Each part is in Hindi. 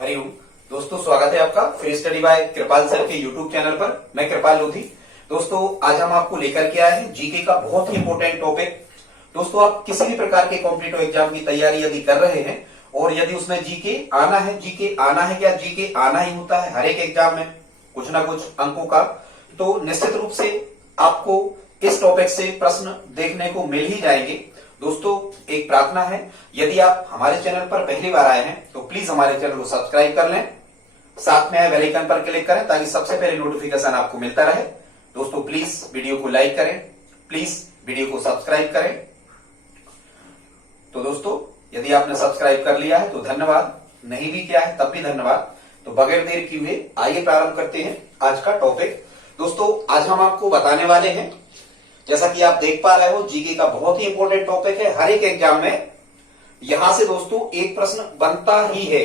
हरिओम। दोस्तों, स्वागत है आपका free study by Kripal sir के यूट्यूब चैनल पर। मैं कृपाल लोधी। दोस्तों, आज हम आपको लेकर के आए हैं जीके का बहुत ही इंपॉर्टेंट टॉपिक। दोस्तों, आप किसी भी प्रकार के कॉम्पिटिटिव एग्जाम की तैयारी यदि कर रहे हैं और यदि उसमें जीके आना है क्या जीके आना ही होता है हर एक एग्जाम में कुछ ना कुछ अंकों का, तो निश्चित रूप से आपको इस टॉपिक से प्रश्न देखने को मिल ही जाएंगे। दोस्तों, एक प्रार्थना है, यदि आप हमारे चैनल पर पहली बार आए हैं तो प्लीज हमारे चैनल को सब्सक्राइब कर लें, साथ में आए बेल आइकन पर क्लिक करें ताकि सबसे पहले नोटिफिकेशन आपको मिलता रहे। दोस्तों, प्लीज वीडियो को लाइक करें, प्लीज वीडियो को सब्सक्राइब करें। तो दोस्तों, यदि आपने सब्सक्राइब कर लिया है तो धन्यवाद, नहीं भी किया है तब भी धन्यवाद। तो बगैर देर किए हुए आइए प्रारंभ करते हैं आज का टॉपिक। दोस्तों, आज हम आपको बताने वाले हैं, जैसा कि आप देख पा रहे हो, जीके का बहुत ही इंपॉर्टेंट टॉपिक है। हर एक एग्जाम में यहां से दोस्तों एक प्रश्न बनता ही है।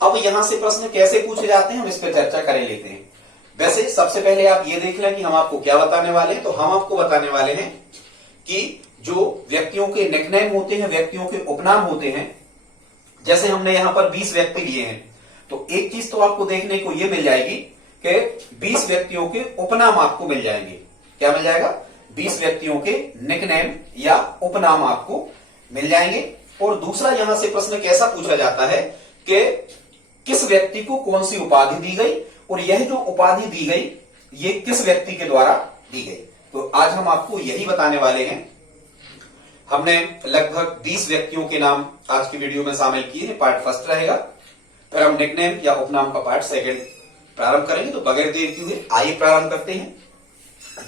अब यहां से प्रश्न कैसे पूछे जाते हैं हम इस पर चर्चा कर लेते हैं। वैसे सबसे पहले आप ये देख लें कि हम आपको क्या बताने वाले हैं। तो हम आपको बताने वाले हैं कि जो व्यक्तियों के निकनेम होते हैं, व्यक्तियों के उपनाम होते हैं, जैसे हमने यहां पर 20 व्यक्ति लिए हैं, तो एक चीज तो आपको देखने को यह मिल जाएगी कि 20 व्यक्तियों के उपनाम आपको मिल जाएंगे। क्या मिल जाएगा? 20 व्यक्तियों के निकनेम या उपनाम आपको मिल जाएंगे। और दूसरा, यहां से प्रश्न कैसा पूछा जाता है कि किस व्यक्ति को कौन सी उपाधि दी गई और यह जो उपाधि दी गई ये किस व्यक्ति के द्वारा दी गई। तो आज हम आपको यही बताने वाले हैं। हमने लगभग 20 व्यक्तियों के नाम आज की वीडियो में शामिल किए हैं। पार्ट फर्स्ट रहेगा, फिर हम निकनेम या उपनाम का पार्ट सेकंड प्रारंभ करेंगे। तो बगैर देर किए आइए प्रारंभ करते हैं।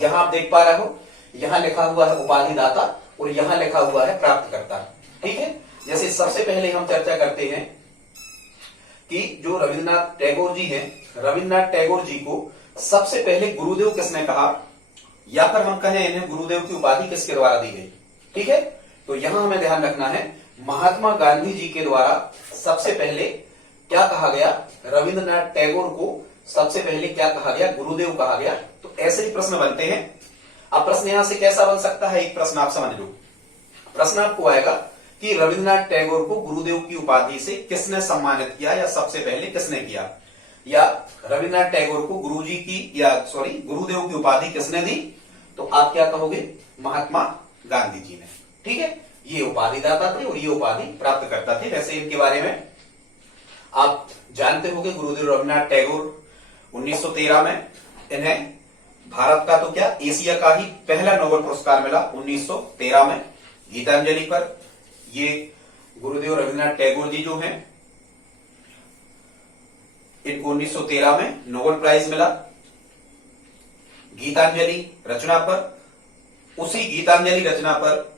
यहां आप देख पा रहे हो, यहां लिखा हुआ है उपाधिदाता और यहां लिखा हुआ है प्राप्तकर्ता। ठीक है, जैसे सबसे पहले हम चर्चा करते हैं कि जो रविंद्रनाथ टैगोर जी हैं, रविंद्रनाथ टैगोर जी को सबसे पहले गुरुदेव किसने कहा, या फिर हम कहें इन्हें गुरुदेव की उपाधि किसके द्वारा दी गई। ठीक है, तो यहां हमें ध्यान रखना है, महात्मा गांधी जी के द्वारा सबसे पहले क्या कहा गया, रविंद्रनाथ टैगोर को सबसे पहले क्या कहा गया, गुरुदेव कहा गया। तो ऐसे ही प्रश्न बनते हैं। अब प्रश्न यहां से कैसा बन सकता है, एक प्रश्न आप समझ लो। प्रश्न आपको आएगा कि रविंद्रनाथ टैगोर को गुरुदेव की उपाधि से किसने सम्मानित किया या सबसे पहले किसने किया, या रविंद्रनाथ टैगोर को गुरुदेव की उपाधि किसने दी। तो आप क्या कहोगे, महात्मा गांधी जी ने। ठीक है, ये उपाधिदाता थे और ये उपाधि प्राप्त करता थे। वैसे इनके बारे में आप जानते होंगे, गुरुदेव रविन्द्रनाथ टैगोर 1913 में इन्हें भारत का तो क्या एशिया का ही पहला नोबेल पुरस्कार मिला 1913 में गीतांजलि पर। ये गुरुदेव रविन्द्रनाथ टैगोर जी जो हैं, इनको 1913 में नोबेल प्राइज मिला गीतांजलि रचना पर। उसी गीतांजलि रचना पर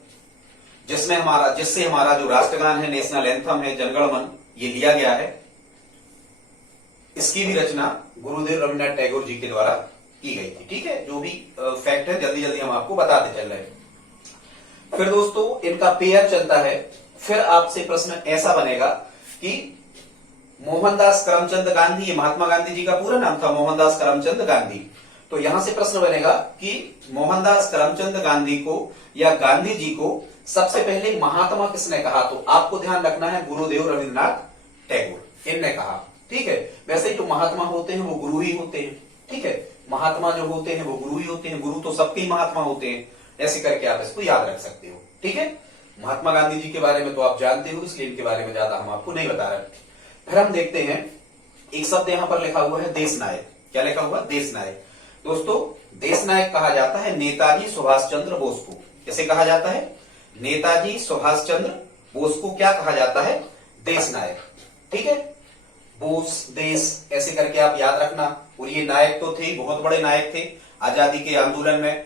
जिससे हमारा जो राष्ट्रगान है, नेशनल एंथम है, जनगण मन, ये लिया गया है। इसकी भी रचना गुरुदेव रविन्द्रनाथ टैगोर जी के द्वारा की गई थी। ठीक है, जो भी फैक्ट है जल्दी जल्दी हम आपको बताते चल रहे हैं। फिर दोस्तों, इनका पेयर चलता है। फिर आपसे प्रश्न ऐसा बनेगा कि मोहनदास करमचंद गांधी, ये महात्मा गांधी जी का पूरा नाम था, मोहनदास करमचंद गांधी। तो यहां से प्रश्न बनेगा कि मोहनदास करमचंद गांधी को या गांधी जी को सबसे पहले महात्मा किसने कहा। तो आपको ध्यान रखना है, गुरुदेव रविन्द्रनाथ टैगोर इनने कहा। ठीक है, वैसे जो महात्मा होते हैं वो गुरु ही होते हैं। ठीक है, महात्मा जो होते हैं वो गुरु ही होते हैं, गुरु तो सबके ही महात्मा होते हैं। ऐसे करके आप इसको याद रख सकते हो। ठीक है, महात्मा गांधी जी के बारे में तो आप जानते हो, इसलिए इनके बारे में ज्यादा हम आपको नहीं बता रहे। फिर हम देखते हैं, एक शब्द यहां पर लिखा हुआ है देश नायक। क्या लिखा हुआ, देश नायक। दोस्तों, देश नायक कहा जाता है नेताजी सुभाष चंद्र बोस को। कैसे कहा जाता है, नेताजी सुभाष चंद्र बोस को क्या कहा जाता है, देश नायक। ठीक है, बोस देश ऐसे करके आप याद रखना। और ये नायक तो थे, बहुत बड़े नायक थे आजादी के आंदोलन में,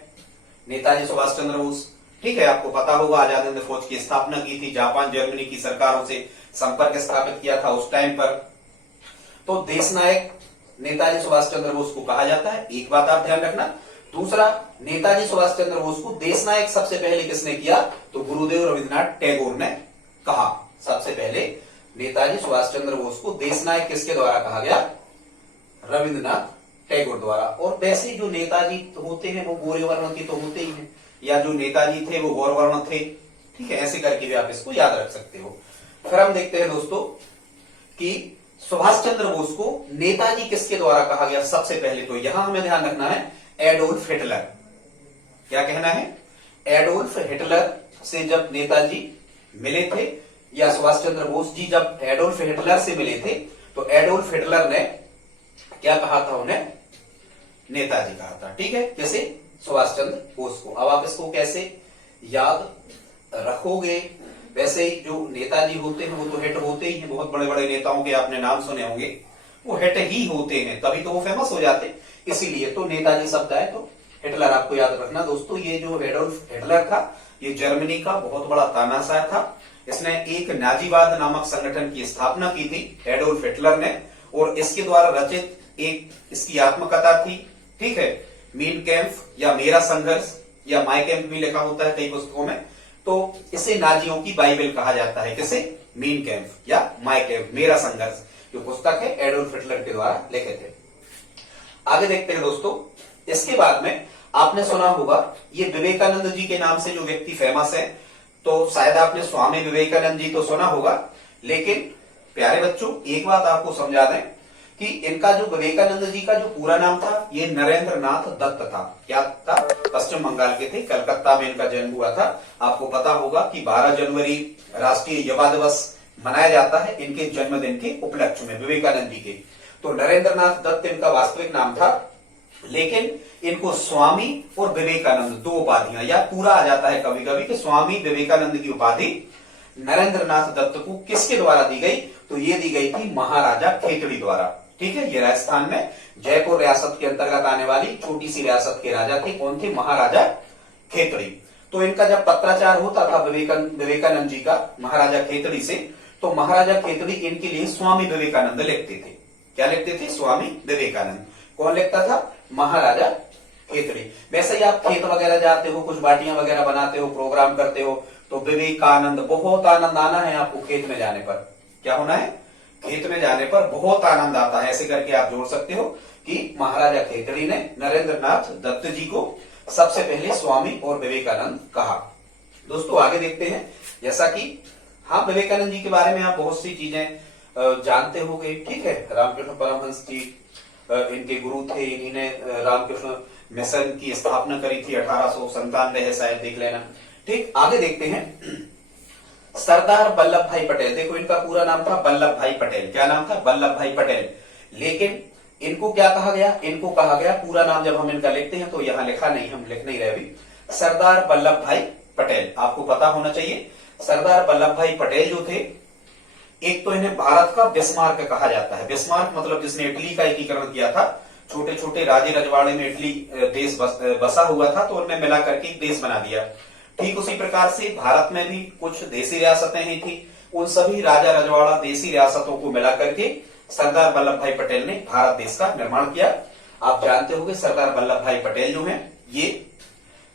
नेताजी सुभाष चंद्र बोस। ठीक है, आपको पता होगा आजाद हिंद फौज की स्थापना की थी, जापान जर्मनी की सरकारों से संपर्क स्थापित किया था उस टाइम पर। तो देश नायक नेताजी सुभाष चंद्र बोस को कहा जाता है, एक बात आप ध्यान रखना। दूसरा, नेताजी सुभाष चंद्र बोस को देश नायक सबसे पहले किसने किया, तो गुरुदेव रविन्द्रनाथ टैगोर ने कहा। सबसे पहले नेताजी सुभाष चंद्र बोस को देश नायक किसके द्वारा कहा गया, रविन्द्रनाथ टैगोर द्वारा। और वैसे जो नेताजी होते हैं वो गोरे वर्ण के तो होते ही हैं, या जो नेताजी थे वो गौर वर्ण थे। ठीक है, ऐसे करके भी आप इसको याद रख सकते हो। फिर हम देखते हैं दोस्तों, कि सुभाष चंद्र बोस को नेताजी किसके द्वारा कहा गया? सबसे पहले तो यहां हमें ध्यान रखना है एडोल्फ हिटलर। क्या कहना है? एडोल्फ हिटलर से जब नेताजी मिले थे, या सुभाष चंद्र बोस जी जब एडोल्फ हिटलर से मिले थे, तो एडोल्फ हिटलर ने क्या कहा था? उन्हें नेताजी कहा था। ठीक है, कैसे? सुभाष चंद्र बोस को। अब आप इसको कैसे याद रखोगे? वैसे ही जो नेताजी होते हैं वो तो हिट होते ही हैं, बहुत बड़े बड़े नेताओं के आपने नाम सुने होंगे, वो हिट ही होते हैं, तभी तो वो फेमस हो जाते। इसीलिए तो नेताजी शब्द है तो हिटलर आपको याद रखना। दोस्तों ये जो एडोल्फ हिटलर था, ये जर्मनी का बहुत बड़ा तानाशाह था। इसने एक नाजीवाद नामक संगठन की स्थापना की थी एडोल्फ हिटलर ने, और इसके द्वारा रचित एक इसकी आत्मकथा थी। ठीक है, मीन कैंप या मेरा संघर्ष या माई कैंप भी लिखा होता है कई पुस्तकों में, तो इसे नाजियों की बाइबल कहा जाता है। किसे? मीन कैंप या माई कैंप, मेरा संघर्ष, जो पुस्तक है एडोल्फ हिटलर के द्वारा लिखे थे। आगे देखते हैं दोस्तों, इसके बाद में आपने सुना होगा ये विवेकानंद जी के नाम से जो व्यक्ति फेमस है, तो शायद आपने स्वामी विवेकानंद जी तो सुना होगा, लेकिन प्यारे बच्चों एक बात आपको समझा दें कि इनका जो विवेकानंद जी का जो पूरा नाम था, ये नरेंद्र नाथ दत्त था। क्या था? पश्चिम बंगाल के थे, कलकत्ता में इनका जन्म हुआ था। आपको पता होगा कि 12 जनवरी राष्ट्रीय युवा दिवस मनाया जाता है इनके जन्मदिन के उपलक्ष्य में, विवेकानंद जी के। तो नरेंद्र नाथ दत्त इनका वास्तविक नाम था, लेकिन इनको स्वामी और विवेकानंद दो उपाधियां, या पूरा आ जाता है कभी कभी कि स्वामी विवेकानंद की उपाधि नरेंद्र नाथ दत्त को किसके द्वारा दी गई? तो ये दी गई थी महाराजा खेतड़ी द्वारा। ठीक है, ये राजस्थान में जयपुर रियासत के अंतर्गत आने वाली छोटी सी रियासत के राजा थे। कौन थे? महाराजा खेतड़ी। तो इनका जब पत्राचार होता था विवेकानंद जी का महाराजा खेतड़ी से, तो महाराजा खेतड़ी इनके लिए स्वामी विवेकानंद लिखते थे। क्या लिखते थे? स्वामी विवेकानंद। कौन लिखता था? महाराजा खेतड़ी। वैसे ही आप खेत वगैरह जाते हो, कुछ बाटियां वगैरह बनाते हो, प्रोग्राम करते हो, तो विवेकानंद, बहुत आनंद आना है आपको खेत में जाने पर। क्या होना है? खेत में जाने पर बहुत आनंद आता है। ऐसे करके आप जोड़ सकते हो कि महाराजा खेतड़ी ने नरेंद्र नाथ दत्त जी को सबसे पहले स्वामी और विवेकानंद कहा। दोस्तों आगे देखते हैं, जैसा कि हाँ विवेकानंद जी के बारे में आप बहुत सी चीजें जानते होंगे। ठीक है, रामकृष्ण परमहंस जी इनके गुरु थे, इन्हीं ने रामकृष्ण मिशन की स्थापना करी थी, 1897 है शायद, देख लेना। ठीक, आगे देखते हैं सरदार वल्लभ भाई पटेल। देखो इनका पूरा नाम था वल्लभ भाई पटेल। क्या नाम था? वल्लभ भाई पटेल। लेकिन इनको क्या कहा गया? इनको कहा गया, पूरा नाम जब हम इनका लिखते हैं तो यहां लिखा नहीं, हम लिख नहीं रहे अभी, सरदार वल्लभ भाई पटेल। आपको पता होना चाहिए सरदार वल्लभ भाई पटेल जो थे, एक तो इन्हें भारत का बिस्मार्क कहा जाता है। बिस्मार्क मतलब जिसने इटली का एकीकरण किया था, छोटे छोटे राजे रजवाड़े में इटली देश बसा हुआ था, तो उनमें मिला करके एक देश बना दिया। ठीक उसी प्रकार से भारत में भी कुछ देसी रियासतें ही थी, उन सभी राजा रजवाड़ा देसी रियासतों को मिला करके सरदार वल्लभ भाई पटेल ने भारत देश का निर्माण किया। आप जानते होंगे सरदार वल्लभ भाई पटेल जो हैं, ये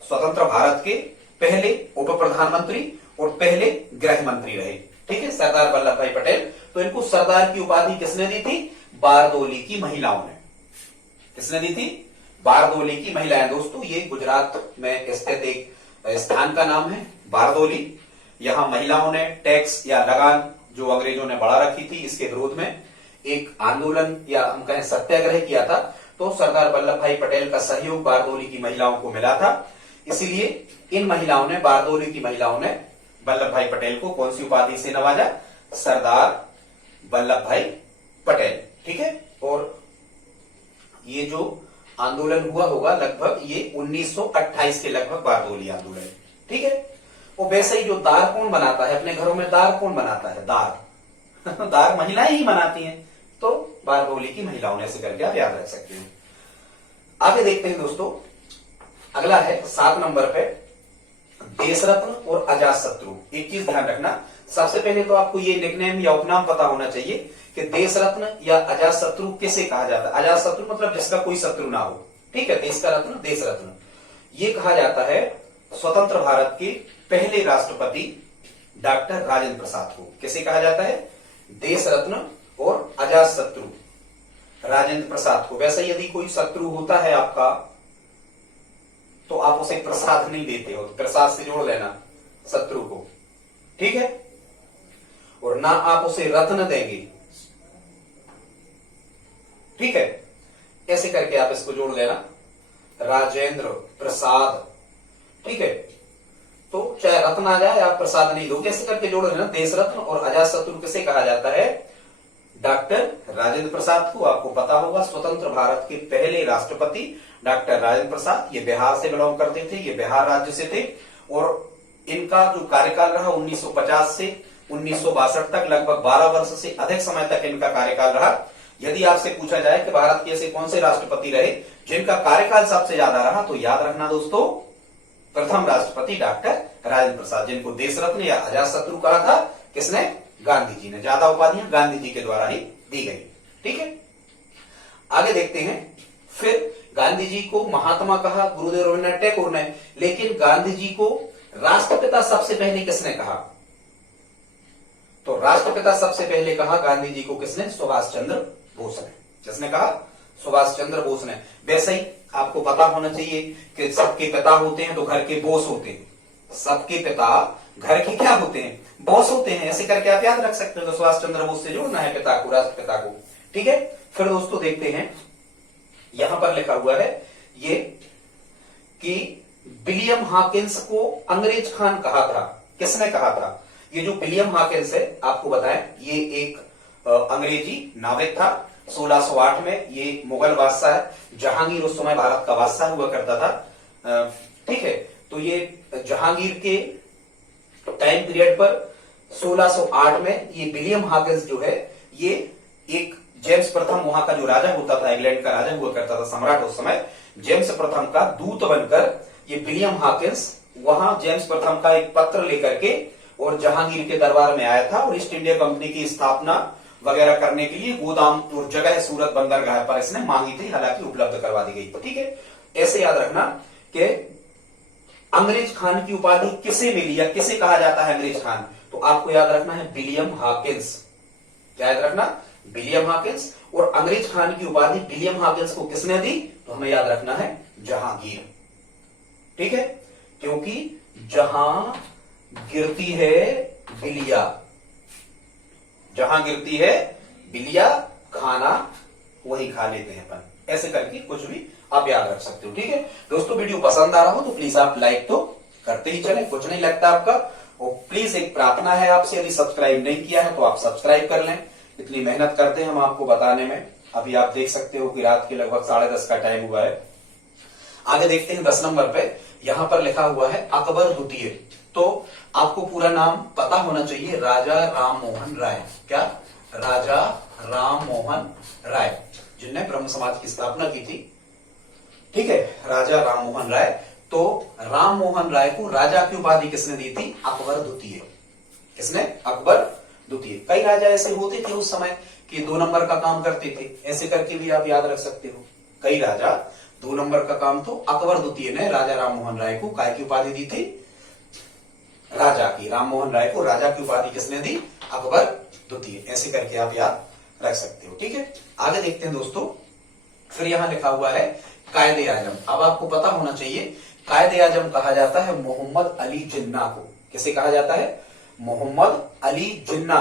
स्वतंत्र भारत के पहले उप प्रधानमंत्री और पहले गृह मंत्री रहे। ठीक है, सरदार वल्लभ भाई पटेल। तो इनको सरदार की उपाधि किसने दी थी? बारदोली की महिलाओं ने। किसने दी थी? बारदोली की महिलाएं। दोस्तों ये गुजरात में स्थित एक स्थान का नाम है बारदोली। यहां महिलाओं ने टैक्स या लगान जो अंग्रेजों ने बढ़ा रखी थी, इसके विरोध में एक आंदोलन या हम कहें सत्याग्रह किया था। तो सरदार वल्लभ भाई पटेल का सहयोग बारदोली की महिलाओं को मिला था, इसीलिए इन महिलाओं ने, बारदोली की महिलाओं ने वल्लभ भाई पटेल को कौन सी उपाधि से नवाजा? सरदार वल्लभ भाई पटेल। ठीक है, और ये जो आंदोलन हुआ होगा लगभग ये 1928 के लगभग बारदोली आंदोलन। ठीक है, और वैसे ही जो दार कौन बनाता है अपने घरों में? दार कौन बनाता है? दार दार महिलाएं ही बनाती हैं, तो बारदोली की महिलाओं ने, ऐसे करके आप याद रख सकते हैं। आगे देखते हैं दोस्तों, अगला है 7 नंबर पे देशरत्न और अजातशत्रु। एक चीज ध्यान रखना, सबसे पहले तो आपको ये निकनेम या उपनाम पता होना चाहिए कि देशरत्न या अजातशत्रु किसे कहा जाता है। अजातशत्रु मतलब जिसका कोई शत्रु ना हो। ठीक है, देश का रत्न देशरत्न। ये कहा जाता है स्वतंत्र भारत के पहले राष्ट्रपति डॉक्टर राजेंद्र प्रसाद को। किसे कहा जाता है? देश रत्न और अजातशत्रु राजेंद्र प्रसाद को। वैसे यदि कोई शत्रु होता है आपका, तो आप उसे प्रसाद नहीं देते हो, प्रसाद से जोड़ लेना शत्रु को। ठीक है, और ना आप उसे रत्न देंगे, ठीक है, ऐसे करके आप इसको जोड़ लेना, राजेंद्र प्रसाद। ठीक है, तो चाहे रत्न आ जाए आप प्रसाद नहीं दोगे, ऐसे करके जोड़ लेना। देश रत्न और अजात शत्रु किसे कहा जाता है? डॉक्टर राजेंद्र प्रसाद को। आपको पता होगा स्वतंत्र भारत के पहले राष्ट्रपति डॉक्टर राजेंद्र प्रसाद, ये बिहार से बिलोंग करते थे, ये बिहार राज्य से थे, और इनका जो कार्यकाल रहा 1950 से 1962 तक, लगभग 12 वर्ष से अधिक समय तक इनका कार्यकाल रहा। यदि आपसे पूछा जाए कि भारत के ऐसे कौन से राष्ट्रपति रहे जिनका कार्यकाल सबसे ज्यादा रहा, तो याद रखना दोस्तों, प्रथम राष्ट्रपति डॉक्टर राजेंद्र प्रसाद, जिनको देश रत्न या अजात शत्रु कहा था किसने? गांधी जी ने। ज्यादा उपाधियां गांधी जी के द्वारा ही दी गई। ठीक है, आगे देखते हैं। फिर गांधी जी को महात्मा कहा गुरुदेव रविन्द्रनाथ टैगोर ने, लेकिन गांधी जी को राष्ट्रपिता सबसे पहले किसने कहा? तो राष्ट्रपिता सबसे पहले कहा गांधी जी को किसने? सुभाष चंद्र बोस ने। किसने कहा? सुभाष चंद्र बोस ने। वैसे ही आपको पता होना चाहिए कि सबके पिता होते हैं तो घर के बॉस होते हैं, सबके पिता घर के क्या होते हैं? बॉस होते हैं। ऐसे करके आप याद रख सकते हो। तो सुभाष चंद्र बोस से जोड़ना है पिता को, राष्ट्रपिता को। ठीक है, फिर दोस्तों देखते हैं, यहां पर लिखा हुआ है ये कि विलियम हॉकिंस को अंग्रेज खान कहा था। किसने कहा था? ये जो विलियम हॉकिंस है, आपको बताएं, ये एक अंग्रेजी नाविक था। 1608 में ये मुगल बादशाह है, जहांगीर उस समय भारत का बादशाह हुआ करता था। ठीक है, तो ये जहांगीर के टाइम पीरियड पर 1608 में ये विलियम हॉकिंस जो है, ये एक जेम्स प्रथम वहां का जो राजा होता था, इंग्लैंड का राजा हुआ करता था, सम्राट उस समय, जेम्स प्रथम का दूत बनकर ये विलियम हॉकिंस वहां जेम्स प्रथम का एक पत्र लेकर के और जहांगीर के दरबार में आया था, और ईस्ट इंडिया कंपनी की स्थापना वगैरह करने के लिए गोदाम और जगह सूरत बंदरगाह पर इसने मांगी थी, हालांकि उपलब्ध करवा दी गई। ठीक है, ऐसे याद रखना कि अंग्रेज खान की उपाधि किसे मिली या किसे कहा जाता है अंग्रेज खान? तो आपको याद रखना है विलियम हॉकिंस। क्या याद रखना? William Hawkins. और अंग्रेज खान की उपाधि विलियम हॉकिंस को किसने दी? तो हमें याद रखना है जहांगीर। ठीक है, क्योंकि जहां गिरती है बिलिया, जहां गिरती है बिलिया, खाना वही खा लेते हैं अपन। ऐसे करके कुछ भी आप याद रख सकते हो। ठीक है दोस्तों, वीडियो पसंद आ रहा हो तो प्लीज आप लाइक तो करते ही चले, कुछ नहीं लगता आपका। और प्लीज एक प्रार्थना है आपसे, यदि सब्सक्राइब नहीं किया है तो आप सब्सक्राइब कर लें। इतनी मेहनत करते हैं हम आपको बताने में। अभी आप देख सकते हो कि रात के लगभग 10:30 का टाइम हुआ है। आगे देखते हैं 10 नंबर पे, यहां पर लिखा हुआ है अकबर द्वितीय। तो आपको पूरा नाम पता होना चाहिए, राजा राम मोहन राय। क्या? राजा राम मोहन राय, जिनने ब्रह्म समाज की स्थापना की थी। ठीक है, राजा राम मोहन राय। तो राम मोहन राय को राजा की उपाधि किसने दी थी? अकबर द्वितीय। किसने? अकबर द्वितीय। कई राजा ऐसे होते थे उस समय कि 2 नंबर का काम करते थे, ऐसे करके भी आप याद रख सकते हो। कई राजा 2 नंबर का काम, तो अकबर द्वितीय ने राजा राम मोहन राय को काय की उपाधि दी थी? राजा की। राम मोहन राय को राजा की उपाधि किसने दी? अकबर द्वितीय। ऐसे करके आप याद रख सकते हो। ठीक है, आगे देखते हैं दोस्तों। फिर यहां लिखा हुआ है कायदे आजम। अब आपको पता होना चाहिए, कायदे आजम कहा जाता है मोहम्मद अली जिन्ना को। किसे कहा जाता है? मोहम्मद अली जिन्ना।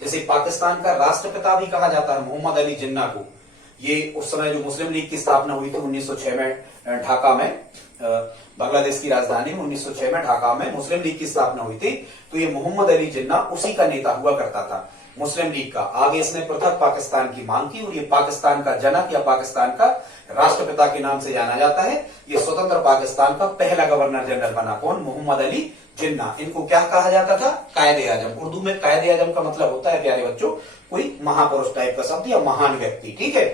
जैसे पाकिस्तान का राष्ट्रपिता भी कहा जाता है मोहम्मद अली जिन्ना को। ये उस समय जो मुस्लिम लीग की स्थापना हुई थी 1906 में ढाका में, बांग्लादेश की राजधानी में 1906 में ढाका में मुस्लिम लीग की स्थापना हुई थी। तो ये मोहम्मद अली जिन्ना उसी का नेता हुआ करता था, मुस्लिम लीग का। आगे इसने पृथक पाकिस्तान की मांग की, और ये पाकिस्तान का जनक या पाकिस्तान का राष्ट्रपिता के नाम से जाना जाता है। ये स्वतंत्र पाकिस्तान का पहला गवर्नर जनरल बना। कौन? मोहम्मद अली जिन्ना। इनको क्या कहा जाता था? कायदे आजम। उर्दू में कायदे आजम का मतलब होता है प्यारे बच्चों, कोई महापुरुष टाइप का शब्द या महान व्यक्ति। ठीक है,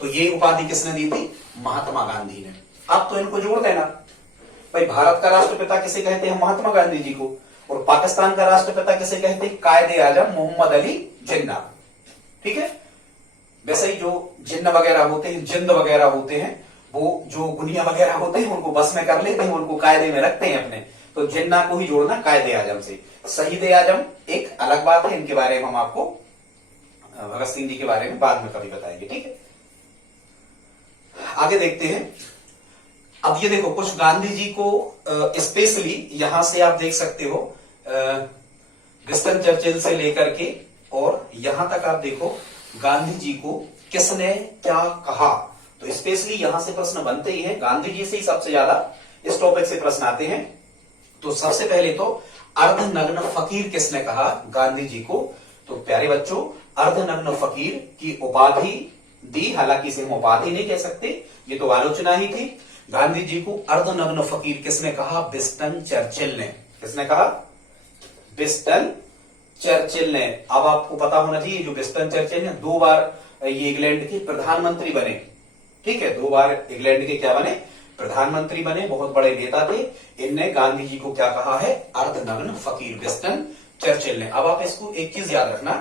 तो ये उपाधि किसने दी थी? महात्मा गांधी ने। अब तो इनको जोड़ देना भाई, भारत का राष्ट्रपिता किसे कहते हैं? महात्मा गांधी जी को। और पाकिस्तान का राष्ट्रपिता किसे कहते हैं? कायदे आजम मोहम्मद अली जिन्ना। ठीक है, वैसे ही जो जिन्न वगैरह होते हैं, जिंद वगैरह होते हैं, वो जो गुनिया वगैरह होते हैं उनको बस में कर लेते हैं, उनको कायदे में रखते हैं अपने। तो जिन्ना को ही जोड़ना कायदे आजम से। शहीद आजम एक अलग बात है, इनके बारे में हम आपको भगत सिंह जी के बारे में बाद में कभी बताएंगे। ठीक है, आगे देखते हैं। अब ये देखो, कुछ गांधी जी को स्पेशली यहां से आप देख सकते हो, विंस्टन चर्चिल से लेकर के और यहां तक आप देखो, गांधी जी को किसने क्या कहा। तो स्पेशली यहां से प्रश्न बनते ही है, गांधी जी से ही सबसे ज्यादा इस टॉपिक से प्रश्न आते हैं। तो सबसे पहले तो अर्धनग्न फकीर किसने कहा गांधी जी को। तो प्यारे बच्चों, अर्धनग्न फकीर की उपाधि दी, हालांकि इसे हम उपाधि नहीं कह सकते, ये तो आलोचना ही थी। गांधी जी को अर्धनग्न फकीर किसने कहा, विंस्टन चर्चिल ने। किसने कहा, विंस्टन चर्चिल ने। अब आपको पता होना चाहिए, जो विंस्टन चर्चिल ने 2 बार ये इंग्लैंड के प्रधानमंत्री बने, ठीक है, 2 बार इंग्लैंड के क्या बने, प्रधानमंत्री बने, बहुत बड़े नेता थे। इनने गांधी जी को क्या कहा है, अर्धनग्न फकीर, विंस्टन चर्चिल ने। अब आप इसको एक चीज याद रखना,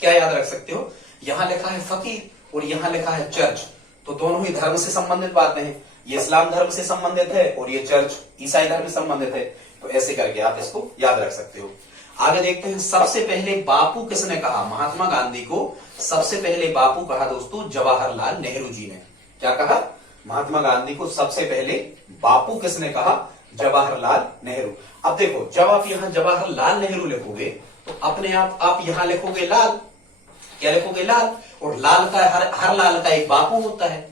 क्या याद रख सकते हो, यहां लिखा है फकीर और यहां लिखा है चर्च, तो दोनों ही धर्म से संबंधित बातें हैं। ये इस्लाम धर्म से संबंधित है और ये चर्च ईसाई धर्म से संबंधित है। तो ऐसे करके आप इसको याद रख सकते हो। आगे देखते हैं, सबसे पहले बापू किसने कहा, महात्मा गांधी को सबसे पहले बापू कहा दोस्तों जवाहरलाल नेहरू जी ने। क्या कहा, महात्मा गांधी को सबसे पहले बापू किसने कहा, जवाहरलाल नेहरू। अब देखो, जब आप यहां जवाहरलाल नेहरू लिखोगे तो अपने आप यहां लिखोगे लाल, क्या लिखोगे, लाल, और लाल का हर लाल का एक बापू होता है।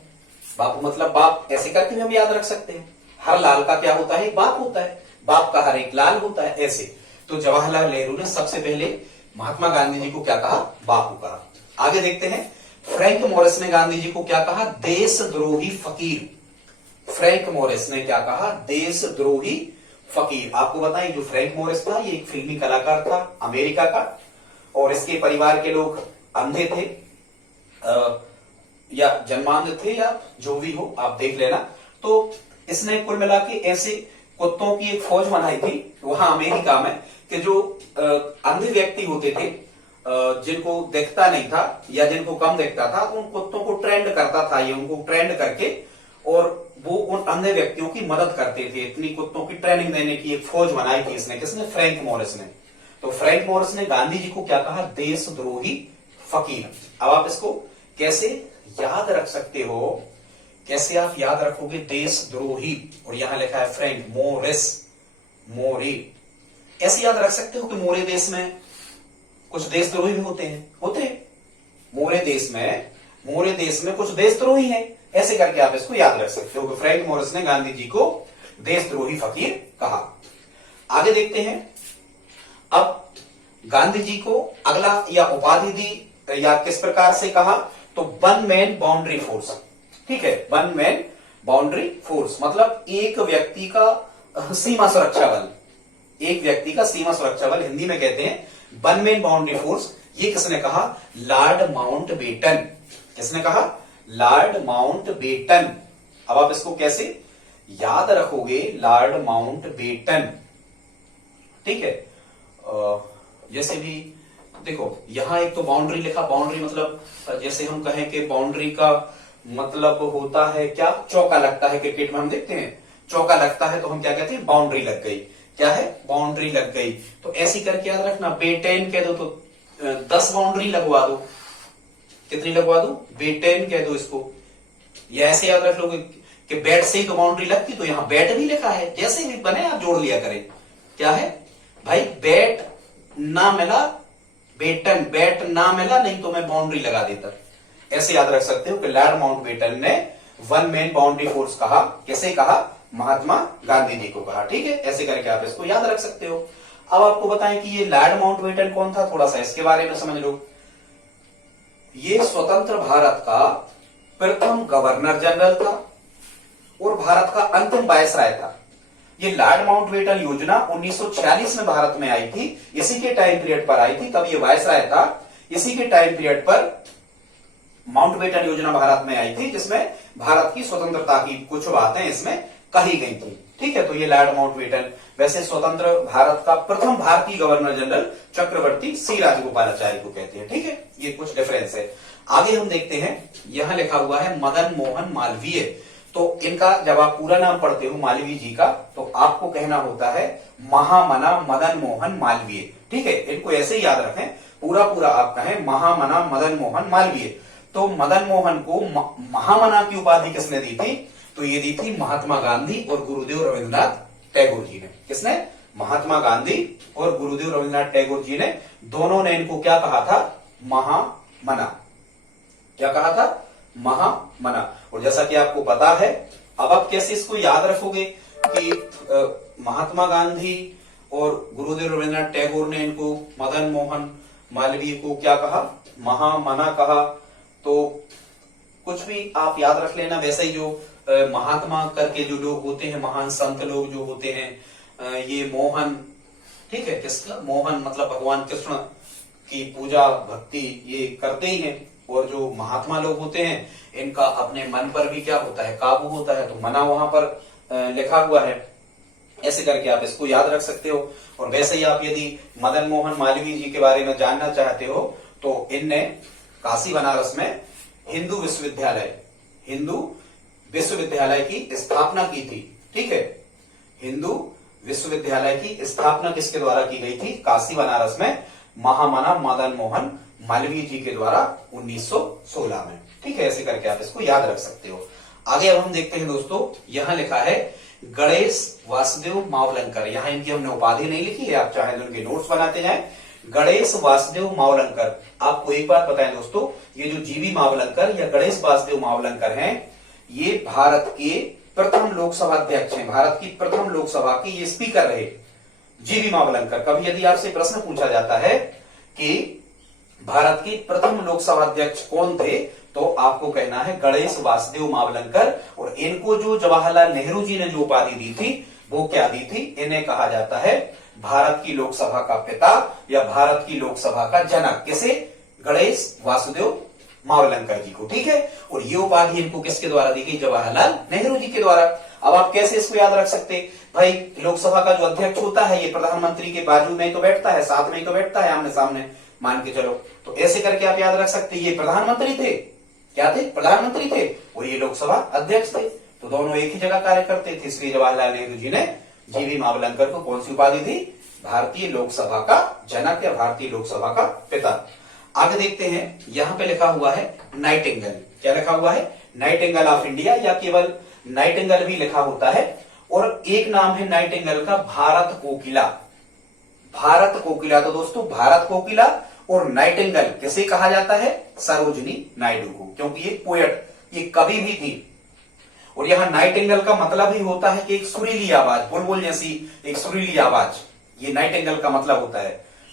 बापू मतलब बाप, ऐसे करके भी हम याद रख सकते हैं। हर लाल का क्या होता है, बाप होता है, बाप का हर एक लाल होता है, ऐसे। तो जवाहरलाल नेहरू ने सबसे पहले महात्मा गांधी जी को क्या कहा, बापू कहा। आगे देखते हैं, फ्रैंक मोरिस ने गांधी जी को क्या कहा, देशद्रोही फकीर। फ्रैंक मोरिस ने क्या कहा, देशद्रोही फकीर। आपको बताएं, जो फ्रैंक मोरिस था ये एक फिल्मी कलाकार था अमेरिका का, और इसके परिवार के लोग अंधे थे या जन्मांध थे, या जो भी हो आप देख लेना। तो इसने कुल मिला के ऐसे कुत्तों की एक फौज बनाई थी वहां अमेरिका में, कि जो अंधे व्यक्ति होते थे, जिनको दिखता नहीं था या जिनको कम दिखता था, तो उन कुत्तों को ट्रेंड करता था ये, उनको ट्रेंड करके, और वो उन अंधे व्यक्तियों की मदद करते थे। इतनी कुत्तों की ट्रेनिंग देने की एक फौज बनाई थी इसने, किसने, फ्रैंक मोरिस ने। तो फ्रैंक मोरिस ने गांधी जी को क्या कहा, देशद्रोही फकीर। अब आप इसको कैसे याद रख सकते हो, कैसे आप याद रखोगे, देशद्रोही, और यहां लिखा है फ्रैंक मोरिस, मोरे। ऐसे याद रख सकते हो कि मोरे देश में कुछ देशद्रोही भी होते हैं, मोरे देश में कुछ देशद्रोही हैं। ऐसे करके आप इसको याद रख सकते हो कि फ्रैंक मोरिस ने गांधी जी को देशद्रोही फकीर कहा। आगे देखते हैं, अब गांधी जी को अगला या उपाधि दी या किस प्रकार से कहा, तो वन मैन बाउंड्री फोर्स, ठीक है, वन मैन बाउंड्री फोर्स मतलब एक व्यक्ति का सीमा सुरक्षा बल, एक व्यक्ति का सीमा सुरक्षा बल, हिंदी में कहते हैं वन मैन बाउंड्री फोर्स। ये किसने कहा, लॉर्ड माउंटबेटन। किसने कहा, लॉर्ड माउंटबेटन। अब आप इसको कैसे याद रखोगे, लॉर्ड माउंटबेटन, ठीक है। जैसे भी देखो, यहां एक तो बाउंड्री लिखा, बाउंड्री मतलब जैसे हम कहें कि बाउंड्री का मतलब होता है क्या, चौका लगता है, क्रिकेट में हम देखते हैं चौका लगता है तो हम क्या कहते हैं, बाउंड्री लग गई, क्या है, बाउंड्री लग गई। तो ऐसी करके याद रखना, बेटेन कह दो तो 10 बाउंड्री लगवा दो, कितनी लगवा दो, बेटेन कह दो इसको। या ऐसे याद रख लोगे कि बैट से ही तो बाउंड्री लगती, तो यहां बैट भी लिखा है, जैसे भी बने आप जोड़ लिया करें। क्या है भाई, बैट ना मिला, बेटन, बैट ना मिला, नहीं तो मैं बाउंड्री लगा देता। ऐसे याद रख सकते हो कि लॉर्ड माउंटबेटन ने वन मैन बाउंड्री फोर्स कहा, किसे कहा, महात्मा गांधी जी को कहा, ठीक है। ऐसे करके आप इसको याद रख सकते हो। अब आपको बताएं कि ये लॉर्ड माउंटबेटन कौन था, थोड़ा सा इसके बारे में समझ लो। ये स्वतंत्र भारत का प्रथम गवर्नर जनरल था और भारत का अंतिम वायसराय था। ये लॉर्ड माउंटबेटन योजना 1946 में भारत में आई थी, इसी के टाइम पीरियड पर आई थी, तब ये वायसराय था। इसी के टाइम पीरियड पर माउंटबेटन योजना भारत में आई थी, जिसमें भारत की स्वतंत्रता की कुछ बातें इसमें कही गई थी, ठीक है। तो ये लॉर्ड माउंटबेटन, वैसे स्वतंत्र भारत का प्रथम भारतीय गवर्नर जनरल चक्रवर्ती सी राजगोपालाचारी को कहते हैं, ठीक है। ये कुछ डिफरेंस है। आगे हम देखते हैं, यहां लिखा हुआ है मदन मोहन मालवीय। तो इनका जब आप पूरा नाम पढ़ते हो मालवीय जी का, तो आपको कहना होता है महामना मदन मोहन मालवीय, ठीक है। इनको ऐसे ही याद रखें, पूरा पूरा आप कहें महामना मदन मोहन मालवीय। तो मदन मोहन को महामना की उपाधि किसने दी थी, तो ये दी थी महात्मा गांधी और गुरुदेव रविंद्रनाथ टैगोर जी ने। किसने, महात्मा गांधी और गुरुदेव रविंद्रनाथ टैगोर जी ने, दोनों ने इनको क्या कहा था, महामना, क्या कहा था? महामना। और जैसा कि आपको पता है, अब आप कैसे इसको याद रखोगे कि महात्मा गांधी और गुरुदेव रविन्द्रनाथ टैगोर ने इनको मदन मोहन मालवीय को क्या कहा? महामना कहा। तो कुछ भी आप याद रख लेना। वैसे ही जो महात्मा करके जो लोग होते हैं, महान संत लोग जो होते हैं, ये मोहन, ठीक है, किसका? मोहन मतलब भगवान कृष्ण की पूजा भक्ति ये करते ही हैं। और जो महात्मा लोग होते हैं, इनका अपने मन पर भी क्या होता है? काबू होता है। तो मना वहां पर लिखा हुआ है। ऐसे करके आप इसको याद रख सकते हो। और वैसे ही आप यदि मदन मोहन मालवीय जी के बारे में जानना चाहते हो, तो इनने काशी बनारस में हिंदू विश्वविद्यालय की स्थापना की थी। ठीक है, हिंदू विश्वविद्यालय की स्थापना किसके द्वारा की गई थी? काशी बनारस में महामना मदन मोहन मालवीय जी के द्वारा 1916 में। ठीक है, ऐसे करके आप इसको याद रख सकते हो। आगे अब हम देखते हैं दोस्तों, यहां लिखा है गणेश वासुदेव मावलंकर। यहां इनकी हमने उपाधि नहीं लिखी है, आप चाहे तो उनके नोट्स बनाते जाएं। गणेश वासुदेव मावलंकर। आपको एक बात बताएं दोस्तों, ये जो जीवी मावलंकर या गणेश वासुदेव मावलंकर हैं, ये भारत के प्रथम लोकसभा अध्यक्ष हैं। भारत की प्रथम लोकसभा के ये स्पीकर रहे, जीवी मावलंकर। कभी यदि आपसे प्रश्न पूछा जाता है कि भारत के प्रथम लोकसभा अध्यक्ष कौन थे, तो आपको कहना है गणेश वासुदेव मावलंकर। और इनको जो जवाहरलाल नेहरू जी ने जो उपाधि दी थी, वो क्या दी थी? इन्हें कहा जाता है भारत की लोकसभा का पिता या भारत की लोकसभा का जनक। किसे? गणेश वासुदेव मावलंकर जी को। ठीक है, और ये उपाधि इनको किसके द्वारा दी गई? जवाहरलाल नेहरू जी के द्वारा। अब आप कैसे इसको याद रख सकते? भाई, लोकसभा का जो अध्यक्ष होता है, ये प्रधानमंत्री के बाजू में तो बैठता है, साथ में तो बैठता है, आमने सामने, मान के चलो। तो ऐसे करके आप याद रख सकते, ये प्रधानमंत्री थे। क्या थे? प्रधानमंत्री थे। और ये लोकसभा अध्यक्ष थे। तो दोनों एक ही जगह कार्य करते थे। इसलिए जवाहरलाल नेहरू जी ने जीवी मावलंकर को कौन सी उपाधि दी? भारतीय लोकसभा का जनक या भारतीय लोकसभा का पिता। आगे देखते हैं, यहां पे लिखा हुआ है नाइटिंगेल। क्या लिखा हुआ है? नाइटिंगेल ऑफ इंडिया, या केवल नाइटिंगेल भी लिखा होता है। और एक नाम है नाइटिंगेल का, भारत कोकिला। भारत कोकिला। तो दोस्तों, भारत कोकिला और नाइटिंगेल किसे कहा जाता है? सरोजिनी नायडू को, क्योंकि ये पोएट, ये कवि भी थी। और यहां नाइटिंगेल का मतलब ही होता है कि एक सुरीली आवाज, बुलबुल जैसी एक सुरीली आवाज, ये नाइटिंगेल का मतलब होता है।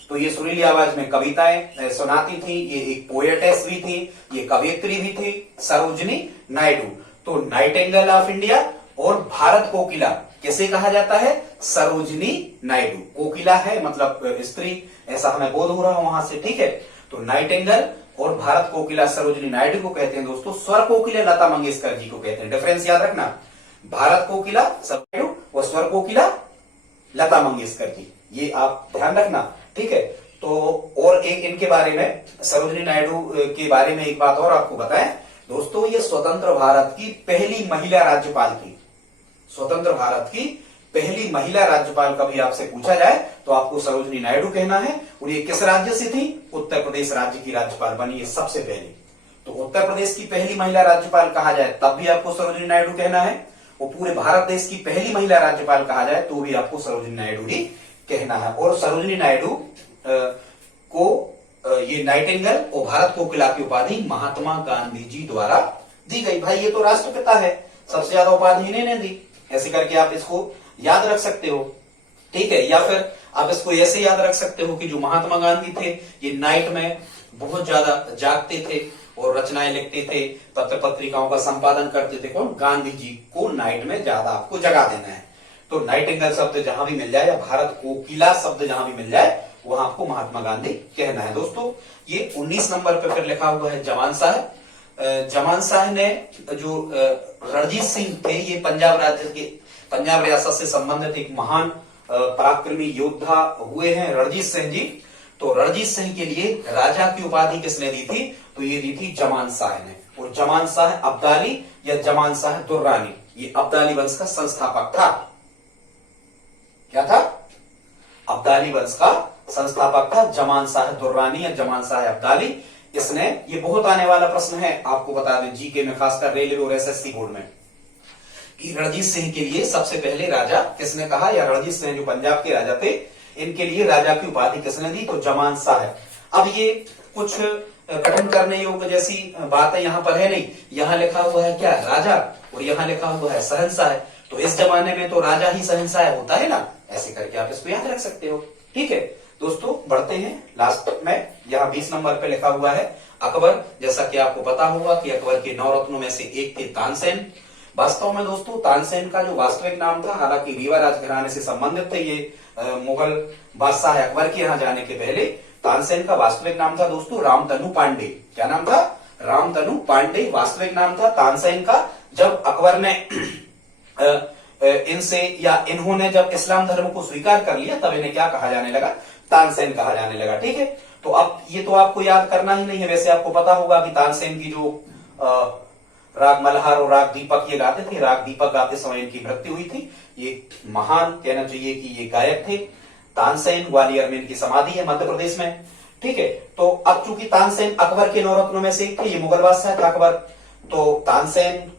तो ये सुरीली आवाज में कविताएं सुनाती थी। ये एक पोएटेस भी थी, ये कवयित्री भी थी, सरोजिनी नायडू। तो नाइटिंगेल ऑफ इंडिया और भारत कोकिला किसे कहा जाता है? सरोजिनी नायडू। कोकिला है मतलब स्त्री, ऐसा हमें बोध हो रहा है वहां से। ठीक है, तो नाइटिंगेल और भारत कोकिला सरोजिनी नायडू को कहते हैं दोस्तों। स्वर कोकिला लता मंगेशकर जी को कहते हैं। डिफरेंस याद रखना, भारत कोकिला सरोजिनी नायडू और स्वर कोकिला लता मंगेशकर जी, ये आप ध्यान रखना। ठीक है, तो और एक इनके बारे में, सरोजिनी नायडू के बारे में एक बात और आपको बताएं दोस्तों, ये स्वतंत्र भारत की पहली महिला राज्यपाल थी। स्वतंत्र भारत की पहली महिला राज्यपाल कभी आपसे पूछा जाए तो आपको सरोजिनी नायडू कहना है। और ये किस राज्य से थी? उत्तर प्रदेश राज्य की राज्यपाल बनी है सबसे पहले। तो उत्तर प्रदेश की पहली महिला राज्यपाल कहा जाए तब भी आपको सरोजिनी नायडू कहना है। और पूरे भारत देश की पहली महिला राज्यपाल कहा जाए तो भी आपको सरोजिनी नायडू ही कहना है। और सरोजिनी नायडू को ये नाइटिंगेल और भारत कोकिला की उपाधि महात्मा गांधी जी द्वारा दी गई। भाई, ये तो राष्ट्रपिता है, सबसे ज्यादा उपाधि इन्हें दी। ऐसे करके आप इसको याद रख सकते हो। ठीक है, या फिर आप इसको ऐसे याद रख सकते हो कि जो महात्मा गांधी थे, ये नाइट में बहुत ज्यादा जागते थे और रचनाएं लिखते थे, पत्र पत्रिकाओं का संपादन करते थे। कौन? गांधी जी को नाइट में ज्यादा आपको जगा देना है। तो नाइटिंगेल शब्द जहां भी मिल जाए या भारत कोकिला शब्द जहां भी मिल जाए, वहां आपको महात्मा गांधी कहना है। दोस्तों, ये 19 नंबर पे फिर लिखा हुआ है जमान साहब। जमान साहब ने जो रणजीत सिंह थे, ये पंजाब रियासत से संबंधित एक महान पराक्रमी योद्धा हुए हैं रणजीत सिंह जी। तो रणजीत सिंह के लिए राजा की उपाधि किसने दी थी? तो ये दी थी जमान शाह ने। और जमान शाह अब्दाली या जमान शाह दुर्रानी, ये अब्दाली वंश का संस्थापक था। क्या था? अब्दाली वंश का संस्थापक था जमान शाह दुर्रानी या जमान शाह अब्दाली। इसने, ये बहुत आने वाला प्रश्न है, आपको बता दें जीके में, खासकर रेलवे और एसएससी बोर्ड में, कि रणजीत सिंह के लिए सबसे पहले राजा किसने कहा, या रणजीत सिंह जो पंजाब के राजा थे, इनके लिए राजा की उपाधि किसने दी? तो जमान शाह। अब ये कुछ कठिन करने योग्य जैसी बातें यहाँ पर है नहीं। यहाँ लिखा हुआ है क्या, राजा, और यहाँ लिखा हुआ है शहंशाह। तो इस जमाने में तो राजा ही शहंशाह होता है ना, ऐसे करके आप इसको याद रख सकते हो। ठीक है दोस्तों, बढ़ते हैं लास्ट में। यहाँ 20 नंबर पे लिखा हुआ है अकबर। जैसा कि आपको पता होगा कि अकबर के 9 रत्नों में से एक थे तानसेन। वास्तव में दोस्तों तानसेन का जो वास्तविक नाम था, हालांकि रीवा राजघराने से संबंधित थे ये मुगल बादशाह अकबर के यहाँ जाने के पहले, तानसेन का वास्तविक नाम था दोस्तों रामतनु पांडे। क्या नाम था, रामतनु पांडे वास्तविक नाम था तानसेन का। जब अकबर ने इनसे या इन्होंने जब इस्लाम धर्म को स्वीकार कर लिया, तब इन्हें क्या कहा जाने लगा, तानसेन कहा जाने लगा। ठीक है, तो अब ये तो आपको याद करना ही नहीं है। वैसे आपको पता होगा कि तानसेन की जो राग मल्हार और राग दीपक ये गाते थे, राग दीपक गाते समय इनकी मृत्यु हुई थी। ये महान कहना चाहिए कि ये गायक थे। तानसेन ग्वालियर में इनकी समाधि है, मध्य प्रदेश में। ठीक है, तो अब चूंकि तानसेन अकबर के 9 रत्नों में से एक थे, ये मुगल बादशाह था अकबर, तो तानसेन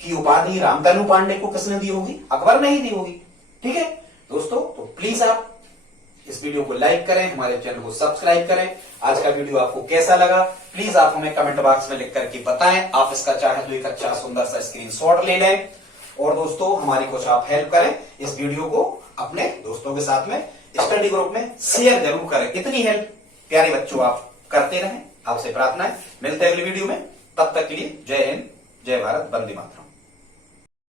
की उपाधि रामतनु पांडे को किसने दी होगी, अकबर ने ही दी होगी। ठीक है दोस्तों, तो प्लीज आप इस वीडियो को लाइक करें, हमारे चैनल को सब्सक्राइब करें। आज का वीडियो आपको कैसा लगा प्लीज आप हमें कमेंट बॉक्स में लिख करके बताएं। आप इसका चाहे तो एक अच्छा सुंदर सा स्क्रीनशॉट ले लें, और दोस्तों हमारी कुछ आप हेल्प करें, इस वीडियो को अपने दोस्तों के साथ में स्टडी ग्रुप में शेयर जरूर करें। इतनी हेल्प प्यारे बच्चों आप करते रहें, आपसे प्रार्थना है। मिलते हैं अगली वीडियो में, तब तक के लिए जय हिंद, जय भारत, वंदे मातरम।